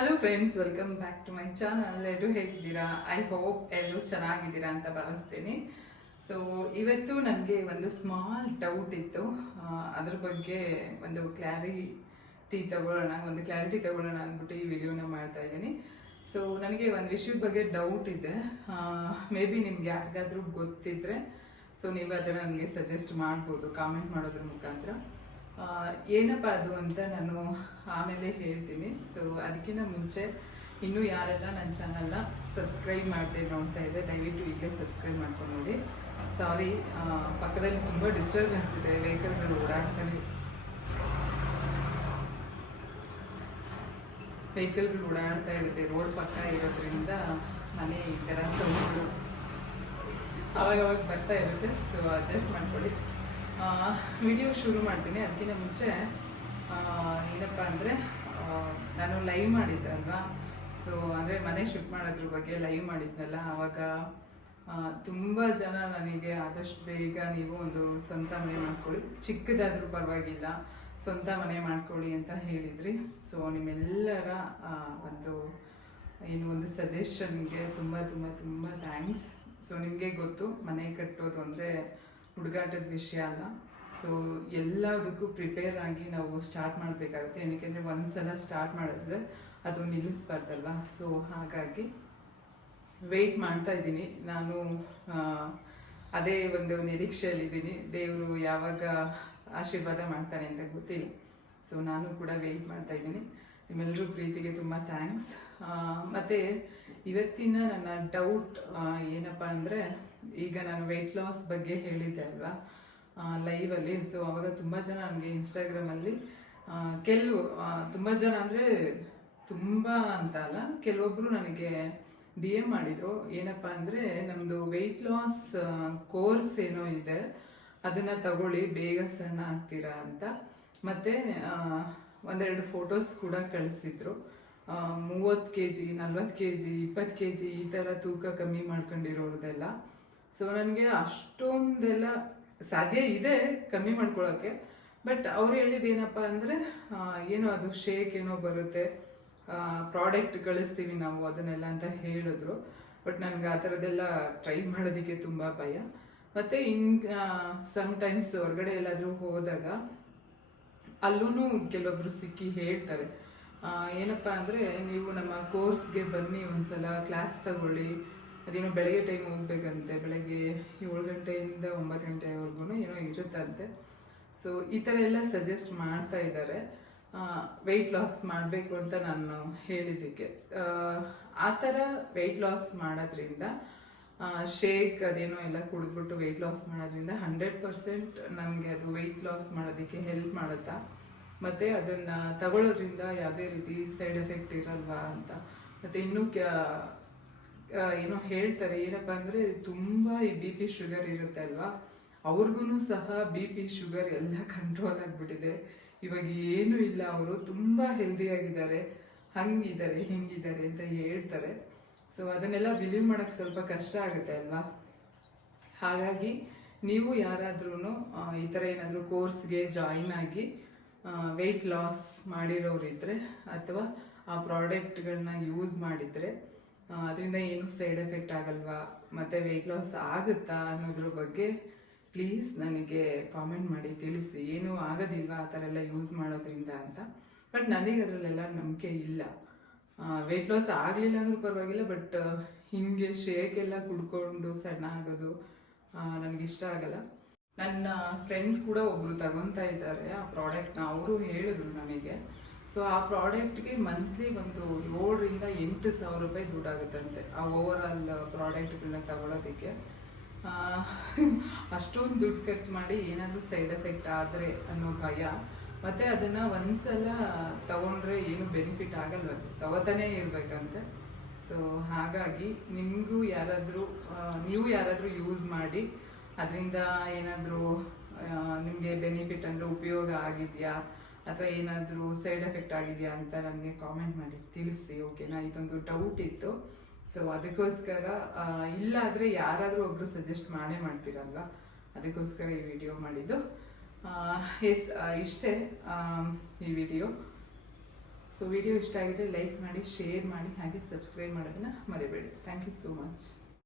Hello friends welcome back to my channel ಎಲ್ಲರೂ ಹೇಗಿದ್ದೀರಾ? I hope ಎಲ್ಲರೂ ಚೆನ್ನಾಗಿದ್ದೀರಾ ಅಂತ ಭಾವಿಸ್ತೀನಿ. ಸೊ ಇವತ್ತು ನನಗೆ ಒಂದು ಸ್ಮಾಲ್ ಡೌಟ್ ಇತ್ತು. ಅದ್ರ ಬಗ್ಗೆ ಒಂದು ಕ್ಲಾರಿಟಿ ತಗೊಳ್ಳೋಣ, ಒಂದು ಕ್ಲಾರಿಟಿ ತಗೊಳ್ಳೋಣ ಅಂದ್ಬಿಟ್ಟು ಈ ವಿಡಿಯೋನ ಮಾಡ್ತಾ ಇದ್ದೀನಿ. ಸೊ ನನಗೆ ಒಂದು ವಿಷಯದ ಬಗ್ಗೆ ಡೌಟ್ ಇದೆ. ಮೇ ಬಿ ನಿಮ್ಗೆ ಯಾರಿಗಾದ್ರೂ ಗೊತ್ತಿದ್ರೆ ಸೊ ನೀವು ಅದನ್ನು ನನಗೆ ಸಜೆಸ್ಟ್ ಮಾಡ್ಬೋದು ಕಾಮೆಂಟ್ ಮಾಡೋದ್ರ ಮುಖಾಂತರ. ಏನಪ್ಪ ಅದು ಅಂತ ನಾನು ಆಮೇಲೆ ಹೇಳ್ತೀನಿ. ಸೊ ಅದಕ್ಕಿಂತ ಮುಂಚೆ ಇನ್ನೂ ಯಾರೆಲ್ಲ ನನ್ನ ಚಾನಲ್ನ ಸಬ್ಸ್ಕ್ರೈಬ್ ಮಾಡದೆ ನೋಡ್ತಾ ಇದ್ದರೆ ದಯವಿಟ್ಟು ಈಗಲೇ ಸಬ್ಸ್ಕ್ರೈಬ್ ಮಾಡ್ಕೊಂಡು ನೋಡಿ ಸಾರಿ ಪಕ್ಕದಲ್ಲಿ ತುಂಬ ಡಿಸ್ಟರ್ಬೆನ್ಸ್ ಇದೆ ವೆಹಿಕಲ್ಗಳು ಓಡಾಡ್ತಾರೆ ವೆಹಿಕಲ್ಗಳು ಓಡಾಡ್ತಾ ಇರುತ್ತೆ ರೋಡ್ ಪಕ್ಕ ಇರೋದ್ರಿಂದ ಮನೆ ಈ ಥರ ಸೌಂಡ್ಗಳು ಅವಾಗ ಅವಾಗ ಬರ್ತಾ ಇರುತ್ತೆ ಸೊ ಅಡ್ಜಸ್ಟ್ ಮಾಡ್ಕೊಳ್ಳಿ. ವಿಡಿಯೋ ಶುರು ಮಾಡ್ತೀನಿ. ಅದಕ್ಕಿಂತ ಮುಂಚೆ ಏನಪ್ಪ ಅಂದರೆ ನಾನು ಲೈವ್ ಮಾಡಿದ್ದೆ ಅಲ್ವಾ? ಸೊ ಅಂದರೆ ಮನೆ ಶಿಫ್ಟ್ ಮಾಡೋದ್ರ ಬಗ್ಗೆ ಲೈವ್ ಮಾಡಿದ್ನಲ್ಲ, ಆವಾಗ ತುಂಬ ಜನ ನನಗೆ ಆದಷ್ಟು ಬೇಗ ನೀವು ಒಂದು ಸ್ವಂತ ಮನೆ ಮಾಡ್ಕೊಳ್ಳಿ. ಚಿಕ್ಕದಾದರೂ ಪರವಾಗಿಲ್ಲ, ಸ್ವಂತ ಮನೆ ಮಾಡ್ಕೊಳ್ಳಿ ಅಂತ ಹೇಳಿದ್ರಿ. ಸೊ ನಿಮ್ಮೆಲ್ಲರ ಒಂದು, ಏನು ಒಂದು ಸಜೆಷನ್ಗೆ ತುಂಬ ತುಂಬ ತುಂಬ ಥ್ಯಾಂಕ್ಸ್ ಸೊ ನಿಮಗೆ ಗೊತ್ತು, ಮನೆ ಕಟ್ಟೋದು ಅಂದರೆ ಹುಡುಗಾಟದ ವಿಷಯ ಅಲ್ಲ. ಸೊ ಎಲ್ಲದಕ್ಕೂ ಪ್ರಿಪೇರ್ ಆಗಿ ನಾವು ಸ್ಟಾರ್ಟ್ ಮಾಡಬೇಕಾಗುತ್ತೆ. ಏನಕ್ಕೆಂದರೆ ಒಂದ್ಸಲ ಸ್ಟಾರ್ಟ್ ಮಾಡಿದ್ರೆ ಅದು ನಿಲ್ಲಿಸ್ಬಾರ್ದಲ್ವಾ? ಸೊ ಹಾಗಾಗಿ ವೆಯ್ಟ್ ಮಾಡ್ತಾ ಇದ್ದೀನಿ. ನಾನು ಅದೇ ಒಂದು ನಿರೀಕ್ಷೆಯಲ್ಲಿದ್ದೀನಿ. ದೇವರು ಯಾವಾಗ ಆಶೀರ್ವಾದ ಮಾಡ್ತಾನೆ ಅಂತ ಗೊತ್ತಿಲ್ಲ. ಸೊ ನಾನು ಕೂಡ ವೆಯ್ಟ್ ಮಾಡ್ತಾ ಇದ್ದೀನಿ. ನಿಮ್ಮೆಲ್ಲರೂ ಪ್ರೀತಿಗೆ ತುಂಬ ಥ್ಯಾಂಕ್ಸ್ ಮತ್ತು ಇವತ್ತಿನ ನನ್ನ ಡೌಟ್ ಏನಪ್ಪ ಅಂದರೆ ಈಗ ನಾನು ವೆಯ್ಟ್ ಲಾಸ್ ಬಗ್ಗೆ ಹೇಳಿದ್ದೆ ಅಲ್ವಾ? ಲೈವಲ್ಲಿ ಸೊ ಅವಾಗ ತುಂಬ ಜನ ನನಗೆ ಇನ್ಸ್ಟಾಗ್ರಾಮಲ್ಲಿ ಕೆಲವು ತುಂಬ ಜನ ಅಂದರೆ ತುಂಬ ಅಂತ ಅಲ್ಲ ಕೆಲವೊಬ್ಬರು ನನಗೆ ಡಿ ಎಂ ಮಾಡಿದ್ರು. ಏನಪ್ಪ ಅಂದರೆ ನಮ್ಮದು ವೆಯ್ಟ್ ಲಾಸ್ ಕೋರ್ಸ್ ಏನೋ ಇದೆ, ಅದನ್ನು ತಗೊಳ್ಳಿ, ಬೇಗ ಸಣ್ಣ ಆಗ್ತೀರಾ ಅಂತ. ಮತ್ತು ಒಂದೆರಡು ಫೋಟೋಸ್ ಕೂಡ ಕಳಿಸಿದ್ರು. ಮೂವತ್ತು ಕೆ ಜಿ ನಲ್ವತ್ತು ಕೆ ಜಿ ಇಪ್ಪತ್ತು ಕೆ ಜಿ ಈ ಥರ ತೂಕ ಕಮ್ಮಿ ಮಾಡ್ಕೊಂಡಿರೋರ್ದೆಲ್ಲ. ಸೊ ನನಗೆ ಅಷ್ಟೊಂದೆಲ್ಲ ಸಾಧ್ಯ ಇದೆ ಕಮ್ಮಿ ಮಾಡ್ಕೊಳ್ಳೋಕ್ಕೆ ಬಟ್ ಅವ್ರು ಹೇಳಿದ ಏನಪ್ಪ ಅಂದರೆ ಏನೋ ಅದು ಶೇಕ್ ಏನೋ ಬರುತ್ತೆ. ಪ್ರಾಡಕ್ಟ್ ಗಳಿಸ್ತೀವಿ ನಾವು ಅದನ್ನೆಲ್ಲ ಅಂತ ಹೇಳಿದ್ರು. ಬಟ್ ನನಗೆ ಆ ಥರದ್ದೆಲ್ಲ ಟ್ರೈ ಮಾಡೋದಕ್ಕೆ ತುಂಬ ಭಯ. ಮತ್ತು ಇನ್ ಟೈಮ್ಸ್ ಹೊರಗಡೆ ಎಲ್ಲಾದರೂ ಹೋದಾಗ ಅಲ್ಲೂ ಕೆಲವೊಬ್ರು ಸಿಕ್ಕಿ ಹೇಳ್ತಾರೆ. ಏನಪ್ಪ ಅಂದರೆ, ನೀವು ನಮ್ಮ ಕೋರ್ಸ್ಗೆ ಬನ್ನಿ ಒಂದ್ಸಲ ಕ್ಲಾಸ್ ತಗೊಳ್ಳಿ. ಅದೇನೋ ಬೆಳಗ್ಗೆ ಟೈಮ್ ಹೋಗ್ಬೇಕಂತೆ ಬೆಳಗ್ಗೆ ಏಳು ಗಂಟೆಯಿಂದ ಒಂಬತ್ತು ಗಂಟೆವರೆಗೂ ಏನೋ ಇರುತ್ತಂತೆ. ಸೊ ಈ ಥರ ಎಲ್ಲ ಸಜೆಸ್ಟ್ ಮಾಡ್ತಾ ಇದ್ದಾರೆ. ವೆಯ್ಟ್ ಲಾಸ್ ಮಾಡಬೇಕು ಅಂತ ನಾನು ಹೇಳಿದ್ದಕ್ಕೆ. ಆ, ಥರ ವೆಯ್ಟ್ ಲಾಸ್ ಮಾಡೋದ್ರಿಂದ ಶೇಕ್ ಅದೇನೋ ಎಲ್ಲ ಕುಡಿದ್ಬಿಟ್ಟು ವೆಯ್ಟ್ ಲಾಸ್ ಮಾಡೋದ್ರಿಂದ ಹಂಡ್ರೆಡ್ ಪರ್ಸೆಂಟ್ ನಮಗೆ ಅದು ವೆಯ್ಟ್ ಲಾಸ್ ಮಾಡೋದಕ್ಕೆ ಹೆಲ್ಪ್ ಮಾಡುತ್ತಾ? ಮತ್ತು ಅದನ್ನು ತಗೊಳ್ಳೋದ್ರಿಂದ ಯಾವುದೇ ರೀತಿ ಸೈಡ್ ಎಫೆಕ್ಟ್ ಇರಲ್ವಾ ಅಂತ. ಮತ್ತು ಇನ್ನೂ ಕ್ಯಾ ಏನೋ ಹೇಳ್ತಾರೆ, ಏನಪ್ಪ ಅಂದರೆ ತುಂಬ ಈ ಬಿ ಪಿ ಶುಗರ್ ಇರುತ್ತೆ ಅಲ್ವಾ? ಅವ್ರಿಗೂ ಸಹ ಬಿ ಪಿ ಶುಗರ್ ಎಲ್ಲ ಕಂಟ್ರೋಲ್ ಆಗಿಬಿಟ್ಟಿದೆ. ಇವಾಗ ಏನೂ ಇಲ್ಲ ಅವರು, ತುಂಬ ಹೆಲ್ದಿಯಾಗಿದ್ದಾರೆ ಹಂಗಿದ್ದಾರೆ, ಹಿಂಗಿದ್ದಾರೆ ಅಂತ ಹೇಳ್ತಾರೆ. ಸೊ ಅದನ್ನೆಲ್ಲ ಬಿಲೀವ್ ಮಾಡೋಕ್ಕೆ ಸ್ವಲ್ಪ ಕಷ್ಟ ಆಗುತ್ತೆ ಅಲ್ವಾ? ಹಾಗಾಗಿ ನೀವು ಯಾರಾದ್ರೂ ಈ ಥರ ಏನಾದರೂ ಕೋರ್ಸ್ಗೆ ಜಾಯಿನ್ ಆಗಿ ವೆಯ್ಟ್ ಲಾಸ್ ಮಾಡಿರೋರಿದ್ರೆ ಅಥವಾ ಆ ಪ್ರಾಡಕ್ಟ್ಗಳನ್ನ ಯೂಸ್ ಮಾಡಿದರೆ ಅದರಿಂದ ಏನು ಸೈಡ್ ಎಫೆಕ್ಟ್ ಆಗಲ್ವಾ? ಮತ್ತು ವೆಯ್ಟ್ ಲಾಸ್ ಆಗುತ್ತಾ ಅನ್ನೋದ್ರ ಬಗ್ಗೆ ಪ್ಲೀಸ್ ನನಗೆ ಕಾಮೆಂಟ್ ಮಾಡಿ, ತಿಳಿಸಿ. ಏನೂ ಆಗೋದಿಲ್ವಾ ಆ ಥರ ಎಲ್ಲ ಯೂಸ್ ಮಾಡೋದ್ರಿಂದ ಅಂತ. ಬಟ್ ನನಗೆ ಅದರಲ್ಲೆಲ್ಲ ನಂಬಿಕೆ ಇಲ್ಲ. ವೆಯ್ಟ್ ಲಾಸ್ ಆಗಲಿಲ್ಲ ಅಂದ್ರೂ ಪರವಾಗಿಲ್ಲ ಬಟ್ ಹಿಂಗೆ ಶೇಕ್ ಎಲ್ಲ ಕುಡ್ಕೊಂಡು ಸಣ್ಣ ಆಗೋದು ನನಗೆ ಇಷ್ಟ ಆಗಲ್ಲ. ನನ್ನ ಫ್ರೆಂಡ್ ಕೂಡ ಒಬ್ರು ತಗೊತಾ ಇದ್ದಾರೆ. ಆ ಪ್ರಾಡಕ್ಟ್ನ ಅವರು ಹೇಳಿದ್ರು ನನಗೆ. ಸೊ ಆ ಪ್ರಾಡಕ್ಟ್ಗೆ ಮಂತ್ಲಿ ಒಂದು ಏಳರಿಂದ ಎಂಟು ಸಾವಿರ ರೂಪಾಯಿ ದುಡ್ಡಾಗುತ್ತಂತೆ, ಆ ಓವರ್ ಆಲ್ ಪ್ರಾಡಕ್ಟ್ಗಳನ್ನ ತಗೊಳ್ಳೋದಕ್ಕೆ ಅಷ್ಟೊಂದು ದುಡ್ಡು ಖರ್ಚು ಮಾಡಿ ಏನಾದರೂ ಸೈಡ್ ಎಫೆಕ್ಟ್ ಆದರೆ ಅನ್ನೋ ಭಯ. ಮತ್ತು ಅದನ್ನು ಒಂದ್ಸಲ ತಗೊಂಡ್ರೆ ಏನು ಬೆನಿಫಿಟ್ ಆಗಲ್ವ ತಗೋತಾನೇ ಇರ್ಬೇಕಂತೆ. ಸೊ ಹಾಗಾಗಿ ನಿಮಗೂ ಯಾರಾದರೂ ನೀವು ಯಾರಾದರೂ ಯೂಸ್ ಮಾಡಿ, ಅದರಿಂದ ಏನಾದರೂ ನಿಮಗೆ ಬೆನಿಫಿಟ್ ಅಂದರೆ ಉಪಯೋಗ ಆಗಿದೆಯಾ? ಅಥವಾ ಏನಾದರೂ ಸೈಡ್ ಎಫೆಕ್ಟ್ ಆಗಿದೆಯಾ ಅಂತ ನನಗೆ ಕಾಮೆಂಟ್ ಮಾಡಿ, ತಿಳಿಸಿ ಓಕೆನಾ ಇದೊಂದು ಡೌಟ್ ಇತ್ತು. ಸೊ ಅದಕ್ಕೋಸ್ಕರ ಇಲ್ಲಾದರೆ ಯಾರಾದರೂ ಒಬ್ಬರು ಸಜೆಸ್ಟ್ ಮಾಡೇ ಮಾಡ್ತೀರಲ್ವ? ಅದಕ್ಕೋಸ್ಕರ ಈ ವಿಡಿಯೋ ಮಾಡಿದ್ದು. ಎಸ್ ಇಷ್ಟೇ ಈ ವಿಡಿಯೋ ಸೊ ವಿಡಿಯೋ ಇಷ್ಟ ಆಗಿದ್ರೆ ಲೈಕ್ ಮಾಡಿ ಶೇರ್ ಮಾಡಿ, ಹಾಗೆ ಸಬ್ಸ್ಕ್ರೈಬ್ ಮಾಡೋದನ್ನ ಮರಿಬೇಡಿ. Thank you so much